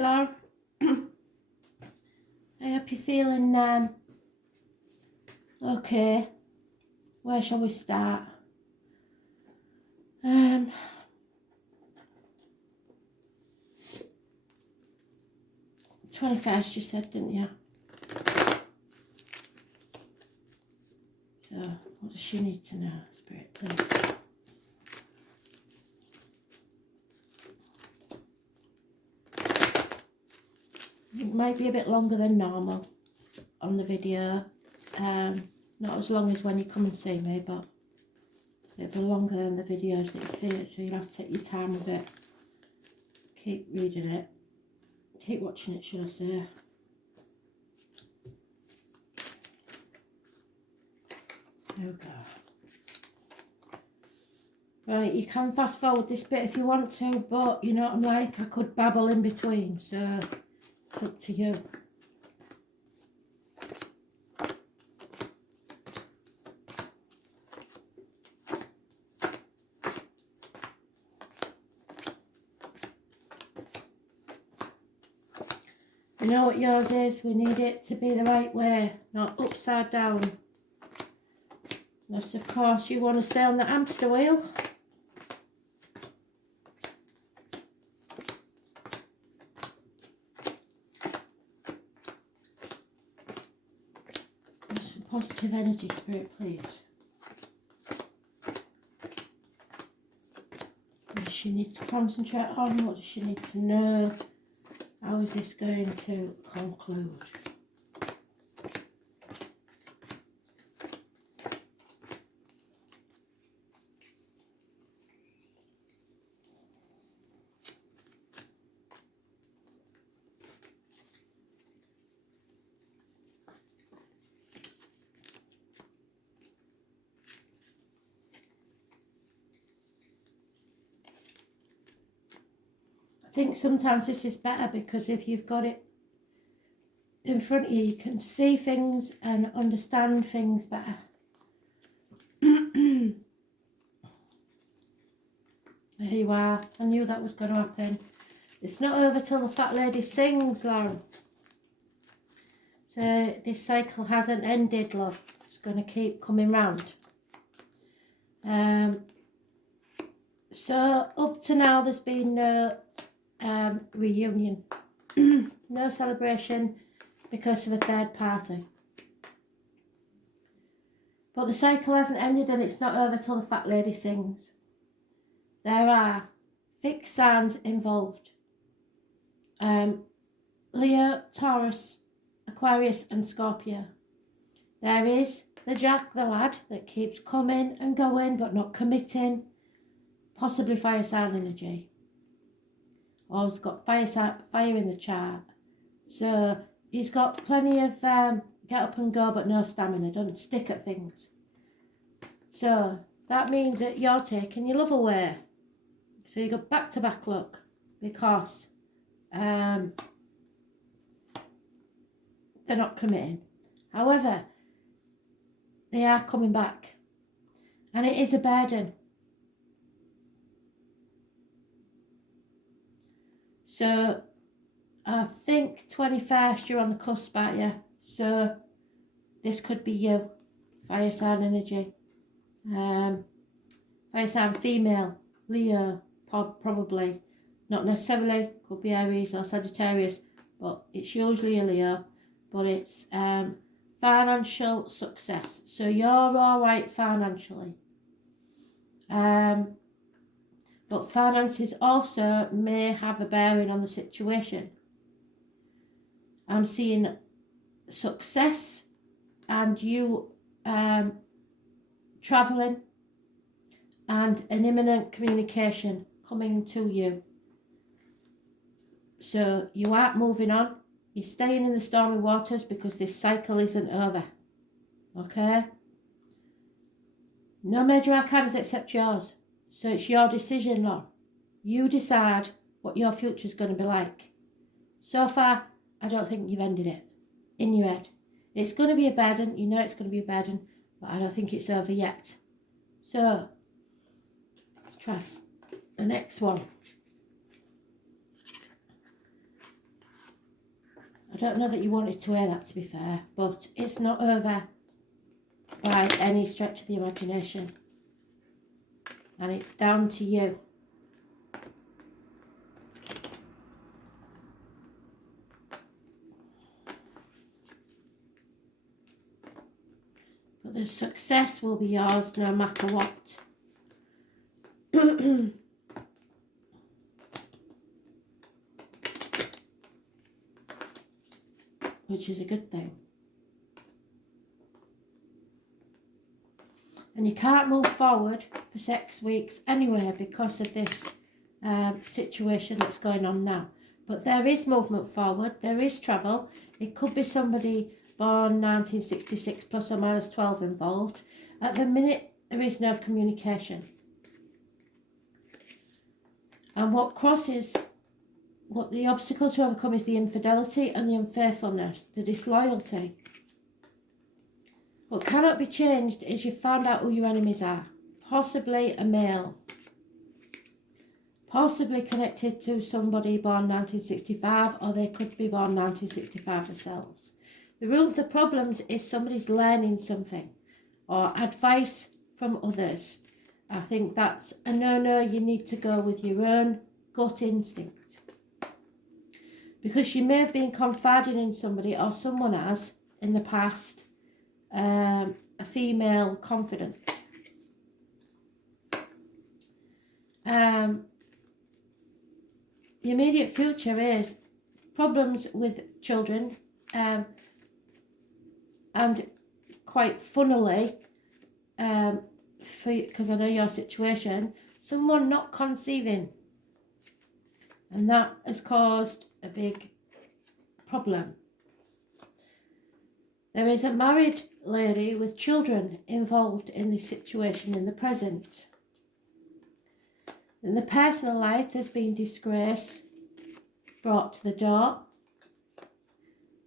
Laura. I hope you're feeling okay. Where shall we start? 21st you said, didn't you? So, what does she need to know, Spirit, please? It might be a bit longer than normal on the video. Not as long as when you come and see me, but it'll be longer than the videos that you see it, so you'll have to take your time with it. Keep reading it. Keep watching it, should I say. Oh God. Right, you can fast forward this bit if you want to, but you know what I'm like, I could babble in between, so it's up to you. You know what yours is? We need it to be the right way, not upside down. Unless, of course, you want to stay on the hamster wheel. Some positive energy, Spirit, please. What does she need to concentrate on? What does she need to know? How is this going to conclude? I think sometimes this is better because if you've got it in front of you, you can see things and understand things better. There you are. I knew that was going to happen. It's not over till the fat lady sings, Lauren. So this cycle hasn't ended, love. It's going to keep coming round. So up to now there's been no reunion. No celebration because of a third party. But the cycle hasn't ended and it's not over till the fat lady sings. There are fixed signs involved. Leo, Taurus, Aquarius and Scorpio. There is the Jack, the lad, that keeps coming and going but not committing. Possibly fire sign energy. Or he's got fire in the chart. So he's got plenty of get up and go but no stamina. Don't stick at things. So that means that you're taking your love away. So you go back to back luck because they're not committing. However, they are coming back. And it is a burden. So I think 21st you're on the cusp, aren't you? So this could be you. Fire sign energy. Fire sign female. Leo, probably. Not necessarily. Could be Aries or Sagittarius. But it's usually a Leo. But it's financial success. So you're alright financially. But finances also may have a bearing on the situation. I'm seeing success and you travelling and an imminent communication coming to you. So you aren't moving on. You're staying in the stormy waters because this cycle isn't over. Okay? No major arcanas except yours. So it's your decision, Lord. You decide what your future's going to be like. So far, I don't think you've ended it in your head. It's going to be a burden. You know it's going to be a burden. But I don't think it's over yet. So, let's try the next one. don't know that you wanted to hear that, to be fair, but it's not over by any stretch of the imagination. And it's down to you. But the success will be yours no matter what. Which is a good thing. And you can't move forward for 6 weeks anyway because of this situation that's going on now. But there is movement forward, there is travel. It could be somebody born 1966 plus or minus 12 involved. At the minute, there is no communication. And what the obstacle to overcome is the infidelity and the unfaithfulness, the disloyalty. What cannot be changed is you've found out who your enemies are. Possibly a male. Possibly connected to somebody born 1965, or they could be born 1965 themselves. The root of the problems is somebody's learning something, or advice from others. I think that's a no-no. You need to go with your own gut instinct. Because you may have been confiding in somebody, or someone has, in the past, a female confidant. The immediate future is problems with children, and quite funnily, because I know your situation, someone not conceiving, and that has caused a big problem. There is a married lady with children involved in this situation in the present. In the personal life, there's been disgrace brought to the door.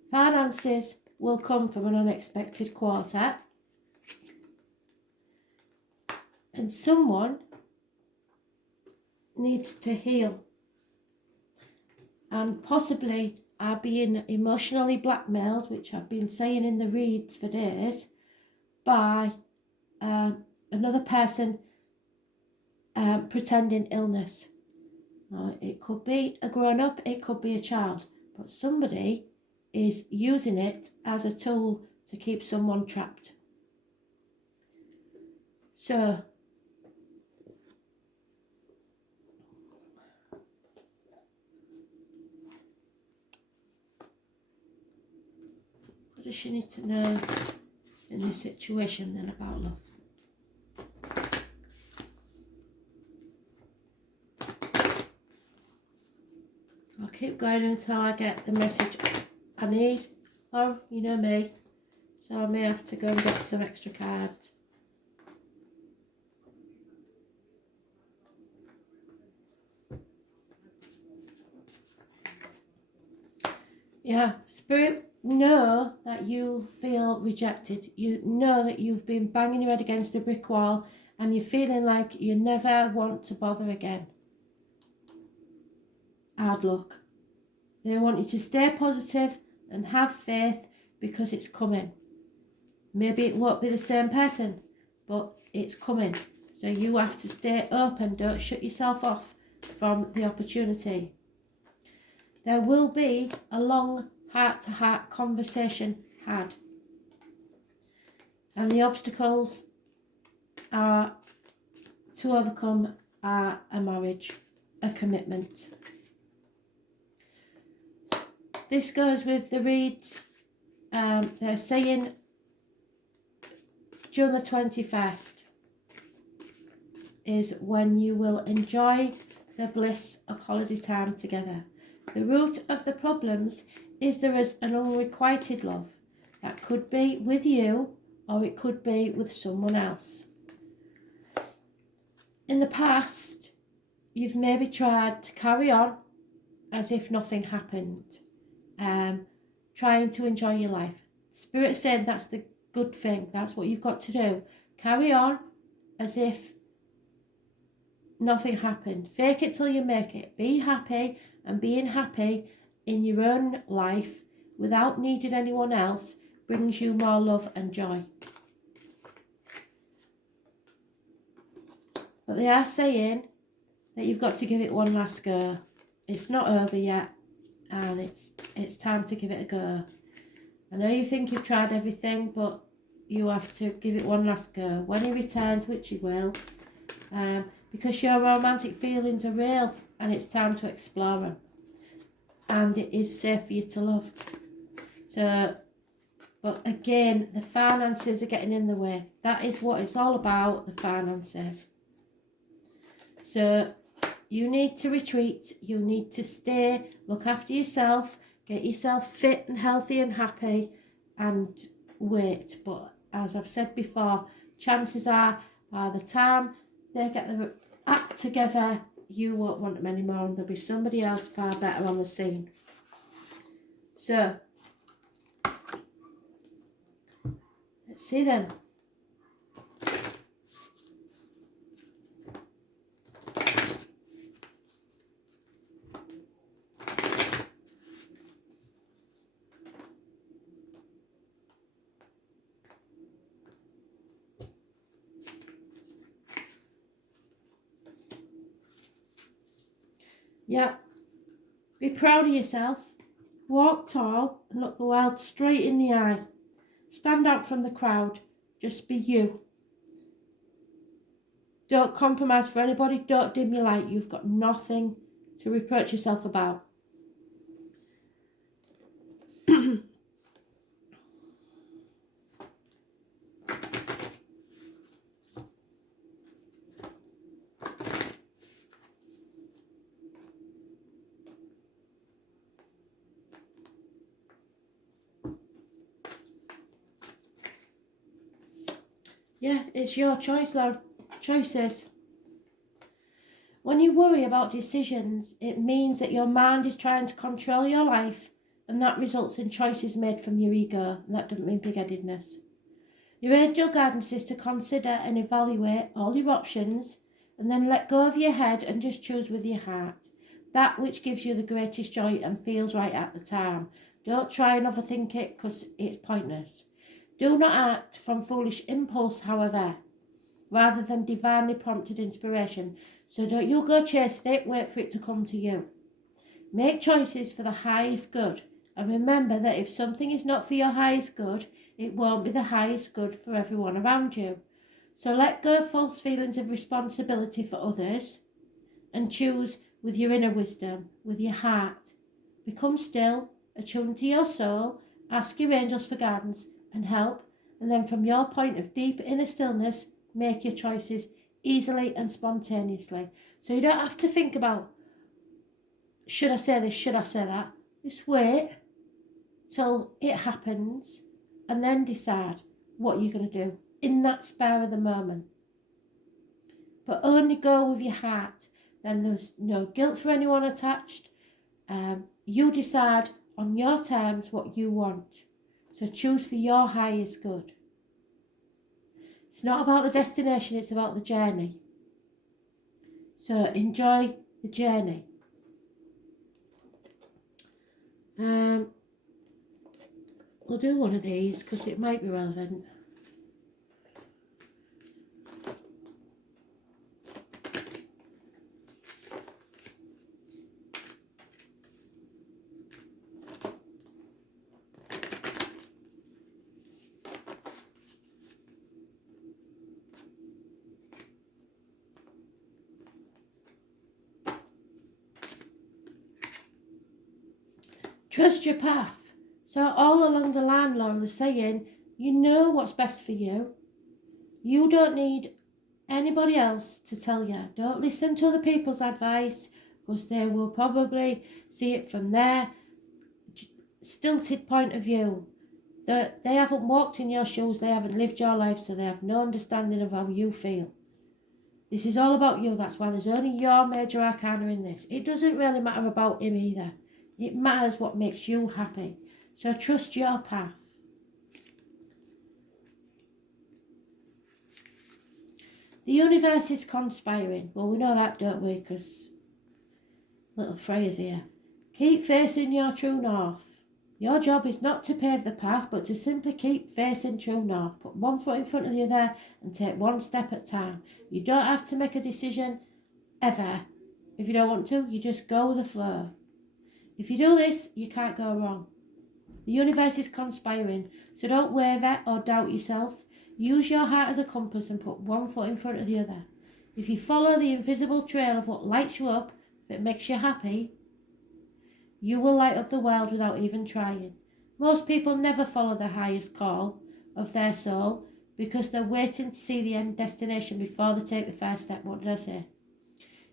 Finances will come from an unexpected quarter. And someone needs to heal. And possibly are being emotionally blackmailed, which I've been saying in the reads for days, by another person pretending illness. Now, it could be a grown-up, it could be a child, but somebody is using it as a tool to keep someone trapped. So, what does she need to know in this situation then about love? I'll keep going until I get the message I need. Oh, you know me, so I may have to go and get some extra cards. Yeah, Spirit, know that you feel rejected. You know that you've been banging your head against a brick wall and you're feeling like you never want to bother again. Hard luck. They want you to stay positive and have faith because it's coming. Maybe it won't be the same person, but it's coming. So you have to stay open. Don't shut yourself off from the opportunity. There will be a long heart-to-heart conversation had. And the obstacles are to overcome are a marriage, a commitment. This goes with the reads. They're saying June the 21st is when you will enjoy the bliss of holiday time together. The root of the problems is there is an unrequited love. That could be with you or it could be with someone else. In the past, you've maybe tried to carry on as if nothing happened. Trying to enjoy your life. Spirit said that's the good thing. That's what you've got to do. Carry on as if nothing happened. Fake it till you make it. Be happy, and being happy in your own life without needing anyone else brings you more love and joy. But they are saying that you've got to give it one last go. It's not over yet, and it's time to give it a go. I know you think you've tried everything, but you have to give it one last go. When he returns, which he will, because your romantic feelings are real, and it's time to explore them. And it is safe for you to love. So, but again, the finances are getting in the way. That is what it's all about, the finances. So, you need to retreat. You need to stay, look after yourself, get yourself fit and healthy and happy, and wait. But as I've said before, chances are by the time they get their act together, you won't want them anymore, and there'll be somebody else far better on the scene. So, let's see then. Yeah, be proud of yourself, walk tall and look the world straight in the eye. Stand out from the crowd, just be you. Don't compromise for anybody, don't dim your light. You've got nothing to reproach yourself about. Yeah, it's your choice, Lord. Choices. When you worry about decisions, it means that your mind is trying to control your life, and that results in choices made from your ego, and that doesn't mean big-headedness. Your angel guidance is to consider and evaluate all your options, and then let go of your head and just choose with your heart. That which gives you the greatest joy and feels right at the time. Don't try and overthink it, because it's pointless. Do not act from foolish impulse, however, rather than divinely prompted inspiration. So don't you go chasing it, wait for it to come to you. Make choices for the highest good, and remember that if something is not for your highest good, it won't be the highest good for everyone around you. So let go of false feelings of responsibility for others, and choose with your inner wisdom, with your heart. Become still, attune to your soul, ask your angels for guidance and help, and then from your point of deep inner stillness, make your choices easily and spontaneously. So you don't have to think about, should I say this, should I say that? Just wait till it happens and then decide what you're going to do in that spur of the moment. But only go with your heart. Then there's no guilt for anyone attached. You decide on your terms what you want. So choose for your highest good. It's not about the destination, it's about the journey. So enjoy the journey. We'll do one of these because it might be relevant. Trust your path. So all along the line, Laura is saying, you know what's best for you. You don't need anybody else to tell you. Don't listen to other people's advice, because they will probably see it from their stilted point of view. They haven't walked in your shoes, they haven't lived your life, so they have no understanding of how you feel. This is all about you. That's why there's only your major arcana in this. It doesn't really matter about him either. It matters what makes you happy. So trust your path. The universe is conspiring. Well, we know that, don't we? Because little phrase here. Keep facing your true north. Your job is not to pave the path, but to simply keep facing true north. Put one foot in front of the other and take one step at a time. You don't have to make a decision ever. If you don't want to, you just go with the flow. If you do this, you can't go wrong. The universe is conspiring, so don't waver or doubt yourself. Use your heart as a compass and put one foot in front of the other. If you follow the invisible trail of what lights you up, if it makes you happy, you will light up the world without even trying. Most people never follow the highest call of their soul because they're waiting to see the end destination before they take the first step. What did I say?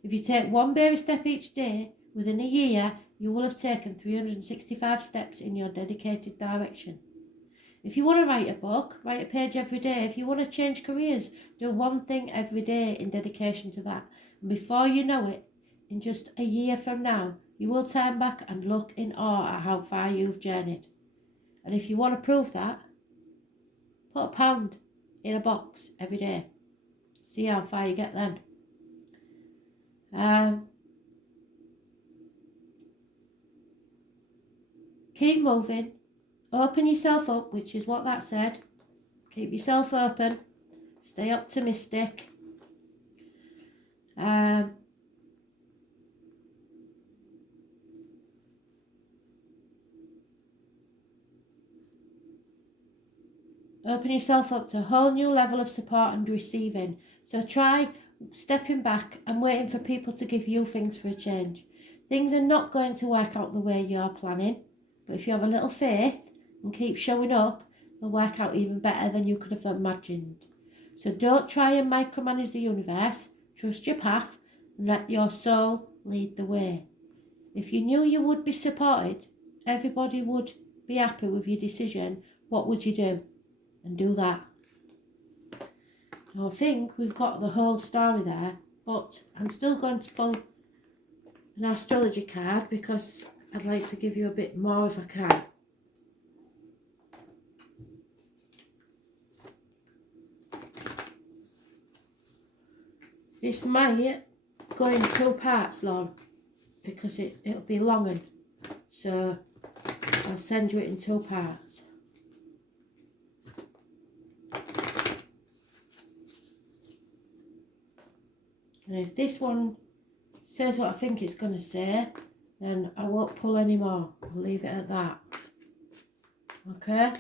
If you take one baby step each day, within a year, you will have taken 365 steps in your dedicated direction. If you want to write a book, write a page every day. If you want to change careers, do one thing every day in dedication to that. And before you know it, in just a year from now, you will turn back and look in awe at how far you've journeyed. And if you want to prove that, put £1 in a box every day. See how far you get then. Keep moving. Open yourself up, which is what that said. Keep yourself open. Stay optimistic. Open yourself up to a whole new level of support and receiving. So try stepping back and waiting for people to give you things for a change. Things are not going to work out the way you're planning, but if you have a little faith and keep showing up, they'll work out even better than you could have imagined. So don't try and micromanage the universe. Trust your path and let your soul lead the way. If you knew you would be supported, everybody would be happy with your decision, what would you do? And do that. Now, I think we've got the whole story there, but I'm still going to pull an astrology card because I'd like to give you a bit more if I can. This might go in 2 parts, Lauren, because it'll be longer. So I'll send you it in 2 parts. And if this one says what I think it's going to say, then I won't pull any more. I'll leave it at that. Okay?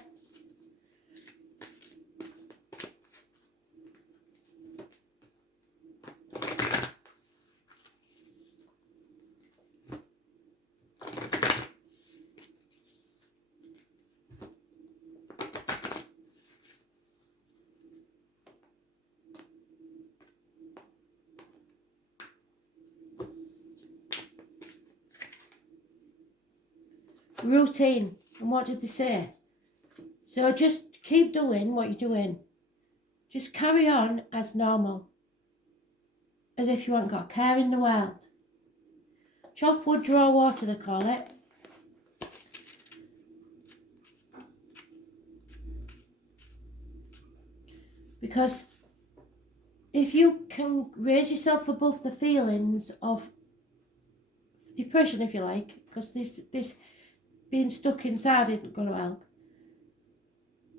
Routine. And what did they say? So just keep doing what you're doing. Just carry on as normal. As if you haven't got a care in the world. Chop wood, draw water, they call it. Because if you can raise yourself above the feelings of depression, if you like, because this being stuck inside isn't going to help,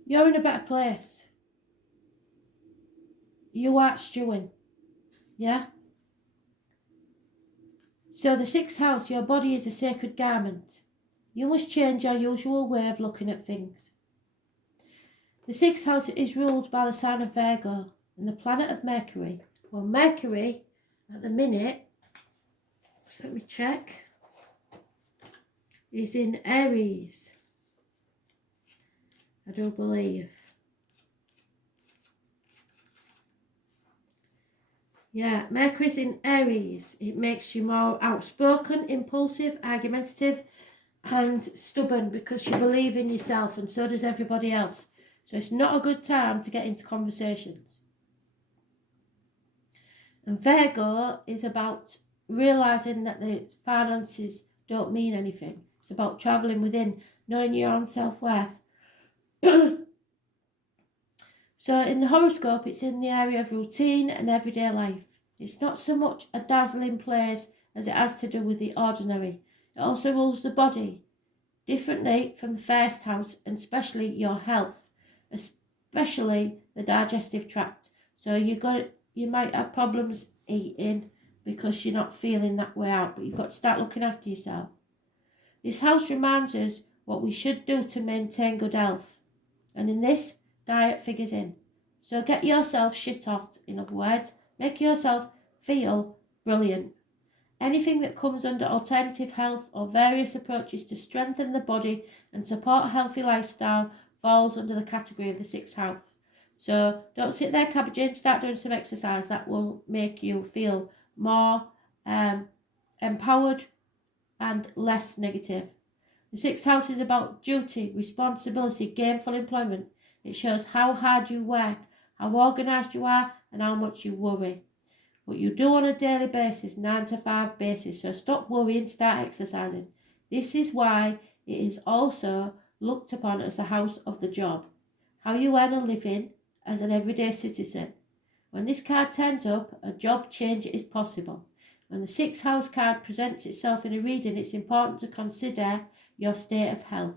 you're in a better place. You are stewing. Yeah? So the 6th house, your body is a sacred garment. You must change your usual way of looking at things. The 6th house is ruled by the sign of Virgo and the planet of Mercury. Well, Mercury, at the minute, so let me check, is in Aries, I do believe. Yeah, Mercury's in Aries. It makes you more outspoken, impulsive, argumentative and stubborn because you believe in yourself, and so does everybody else. So it's not a good time to get into conversations. And Virgo is about realising that the finances don't mean anything. It's about travelling within, knowing your own self-worth. So in the horoscope, it's in the area of routine and everyday life. It's not so much a dazzling place as it has to do with the ordinary. It also rules the body. differently from the first house, and especially your health, especially the digestive tract. So you might have problems eating because you're not feeling that way out, but you've got to start looking after yourself. This house reminds us what we should do to maintain good health, and in this, diet figures in. So get yourself shit hot, in other words, make yourself feel brilliant. Anything that comes under alternative health or various approaches to strengthen the body and support a healthy lifestyle falls under the category of the sixth house. So don't sit there cabbaging, start doing some exercise. That will make you feel more empowered and less negative. The sixth house is about duty, responsibility, gainful employment. It shows how hard you work, how organised you are, and how much you worry. What you do on a daily basis, 9 to 5 basis, so stop worrying, start exercising. This is why it is also looked upon as a house of the job. How you earn a living as an everyday citizen. When this card turns up, a job change is possible. When the sixth house card presents itself in a reading, it's important to consider your state of health.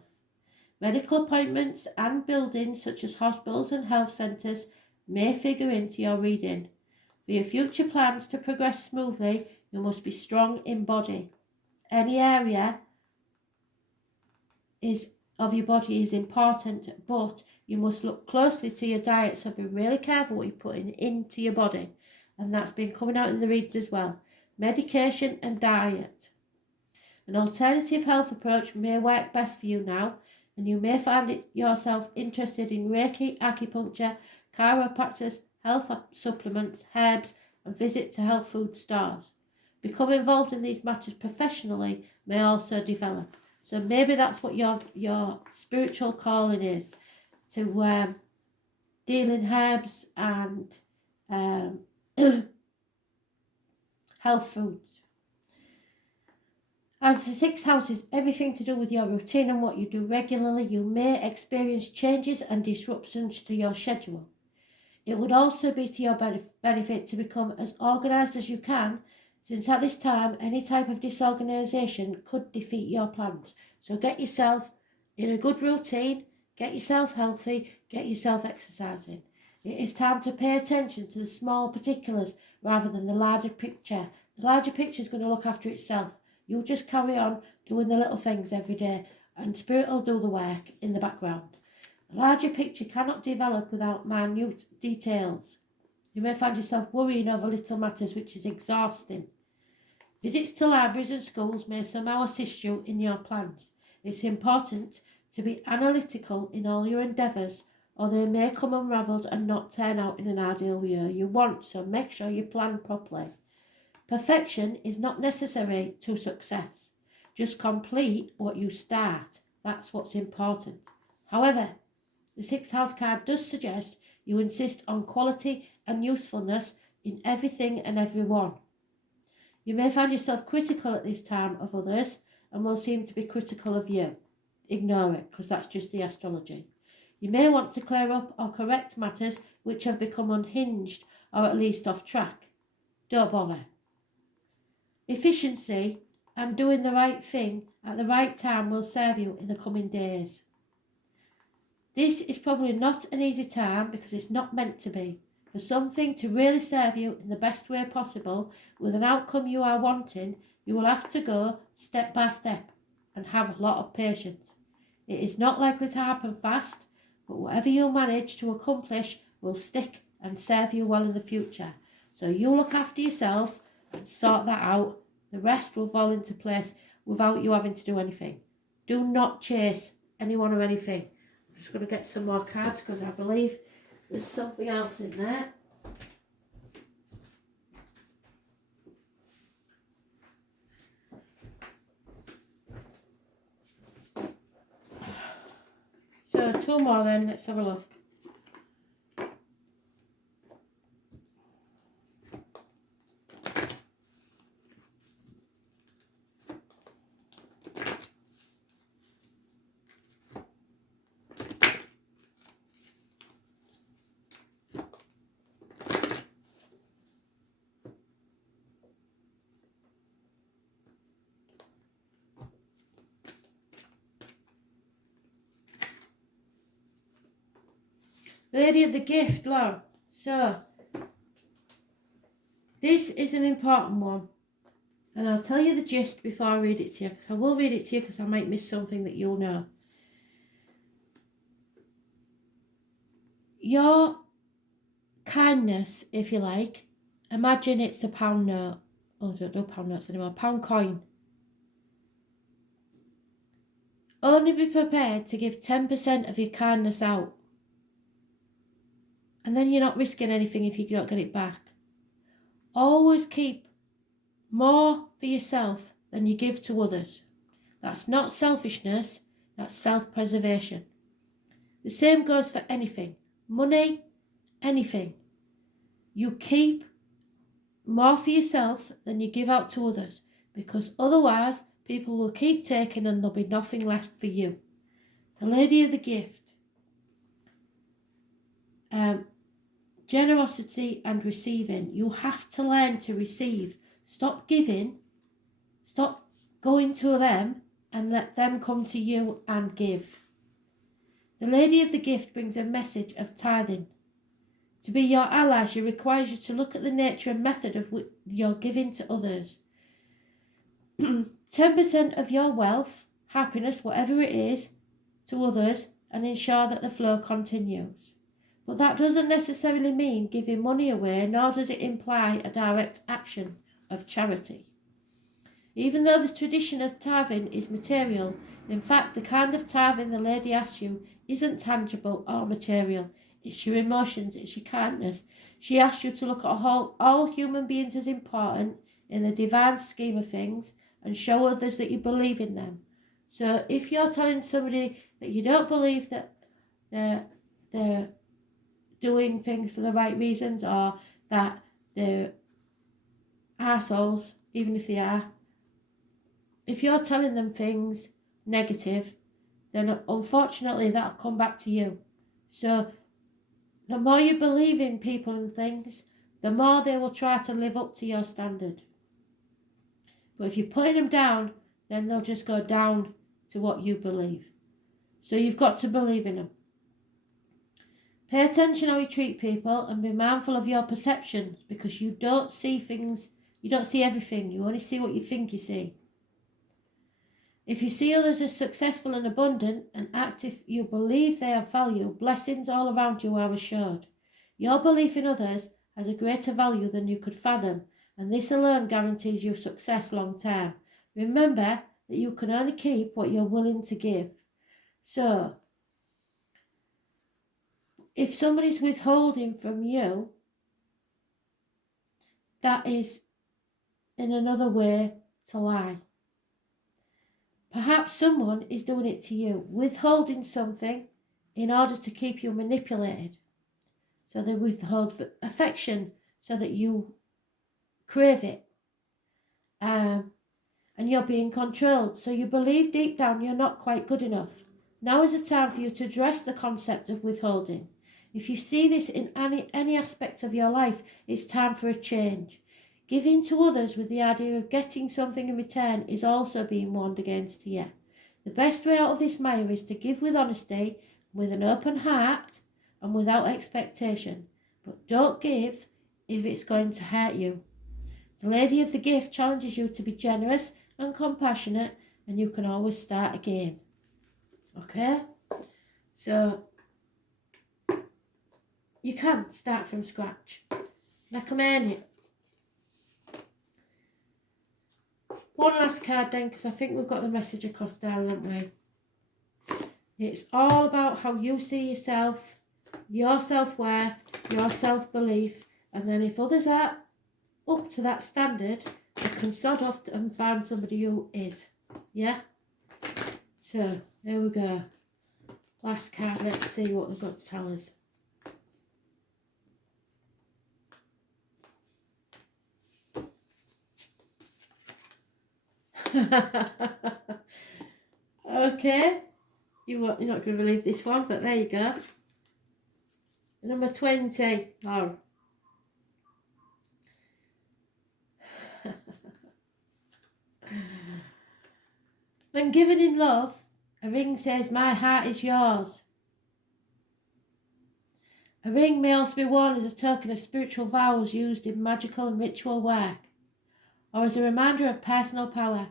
Medical appointments and buildings such as hospitals and health centres may figure into your reading. For your future plans to progress smoothly, you must be strong in body. Any area of your body is important, but you must look closely to your diet, so be really careful what you're putting into your body. And that's been coming out in the reads as well. Medication and diet. An alternative health approach may work best for you now, and you may find yourself interested in Reiki, acupuncture, chiropractors, health supplements, herbs, and visit to health food stores. Become involved in these matters professionally may also develop. So maybe that's what your spiritual calling is, to deal in herbs and health foods. As the sixth house is everything to do with your routine and what you do regularly, you may experience changes and disruptions to your schedule. It would also be to your benefit to become as organised as you can, since at this time any type of disorganisation could defeat your plans. So get yourself in a good routine, get yourself healthy, get yourself exercising. It is time to pay attention to the small particulars rather than the larger picture. The larger picture is going to look after itself. You just carry on doing the little things every day, and spirit will do the work in the background. The larger picture cannot develop without minute details. You may find yourself worrying over little matters, which is exhausting. Visits to libraries and schools may somehow assist you in your plans. It's important to be analytical in all your endeavours, or they may come unravelled and not turn out in an ideal way you want, so make sure you plan properly. Perfection is not necessary to success. Just complete what you start. That's what's important. However, the sixth house card does suggest you insist on quality and usefulness in everything and everyone. You may find yourself critical at this time of others and will seem to be critical of you. Ignore it, because that's just the astrology. You may want to clear up or correct matters which have become unhinged or at least off track. Don't bother. Efficiency and doing the right thing at the right time will serve you in the coming days. This is probably not an easy time because it's not meant to be. For something to really serve you in the best way possible with an outcome you are wanting, you will have to go step by step and have a lot of patience. It is not likely to happen fast, but whatever you manage to accomplish will stick and serve you well in the future. So you look after yourself and sort that out. The rest will fall into place without you having to do anything. Do not chase anyone or anything. I'm just going to get some more cards because I believe there's something else in there. So 2 more then, let's have a look. The Lady of the Gift, Laura. So, this is an important one. And I'll tell you the gist before I read it to you, because I will read it to you because I might miss something that you'll know. Your kindness, if you like, imagine it's a pound note. Oh, I don't do pound notes anymore. Pound coin. Only be prepared to give 10% of your kindness out. And then you're not risking anything if you don't get it back. Always keep more for yourself than you give to others. That's not selfishness, that's self-preservation. The same goes for anything. Money, anything. You keep more for yourself than you give out to others, because otherwise people will keep taking and there'll be nothing left for you. The Lady of the Gift. Generosity and receiving. You have to learn to receive. Stop giving. Stop going to them and let them come to you and give. The Lady of the Gift brings a message of tithing. To be your ally, she requires you to look at the nature and method of your giving to others. 10% of your wealth, happiness, whatever it is, to others, and ensure that the flow continues. But that doesn't necessarily mean giving money away, nor does it imply a direct action of charity. Even though the tradition of tithing is material, in fact the kind of tithing the lady asks you isn't tangible or material. It's your emotions, it's your kindness. She asks you to look at all human beings as important in the divine scheme of things and show others that you believe in them. So if you're telling somebody that you don't believe that they're doing things for the right reasons, or that they're arseholes, even if they are, if you're telling them things negative, then unfortunately that'll come back to you. So the more you believe in people and things, the more they will try to live up to your standard. But if you're putting them down, then they'll just go down to what you believe. So you've got to believe in them. Pay attention how you treat people and be mindful of your perceptions, because you don't see things, you don't see everything, you only see what you think you see. If you see others as successful and abundant and act if you believe they have value, blessings all around you are assured. Your belief in others has a greater value than you could fathom, and this alone guarantees you success long term. Remember that you can only keep what you're willing to give. So, if somebody's withholding from you, that is in another way to lie. Perhaps someone is doing it to you, withholding something in order to keep you manipulated. So they withhold affection so that you crave it. And you're being controlled. So you believe deep down you're not quite good enough. Now is the time for you to address the concept of withholding. If you see this in any aspect of your life, it's time for a change. Giving to others with the idea of getting something in return is also being warned against here. The best way out of this mire is to give with honesty, with an open heart, and without expectation. But don't give if it's going to hurt you. The Lady of the Gift challenges you to be generous and compassionate, and you can always start again. Okay? So, you can start from scratch. Like I'm earning it. One last card then, because I think we've got the message across, darling, haven't we? It's all about how you see yourself, your self-worth, your self-belief, and then if others are up to that standard, they can sod off and find somebody who is. Yeah? So, there we go. Last card, let's see what they've got to tell us. Okay, you're not going to believe this one, but there you go. Number 20. Oh. When given in love, a ring says, "My heart is yours." A ring may also be worn as a token of spiritual vows used in magical and ritual work, or as a reminder of personal power.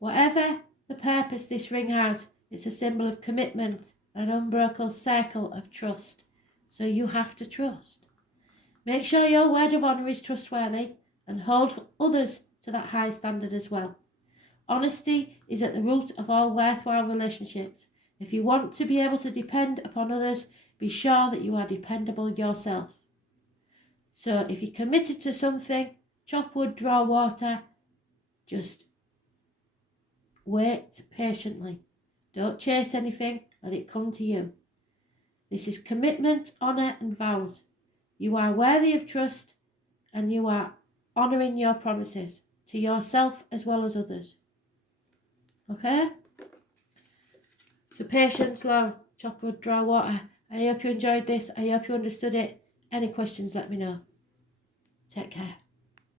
Whatever the purpose this ring has, it's a symbol of commitment, an unbroken circle of trust. So you have to trust. Make sure your word of honour is trustworthy and hold others to that high standard as well. Honesty is at the root of all worthwhile relationships. If you want to be able to depend upon others, be sure that you are dependable yourself. So if you're committed to something, chop wood, draw water, just wait patiently. Don't chase anything, let it come to you. This is commitment, honour and vows. You are worthy of trust and you are honouring your promises to yourself as well as others. Okay? So patience, love, chop wood, draw water. I hope you enjoyed this. I hope you understood it. Any questions, let me know. Take care.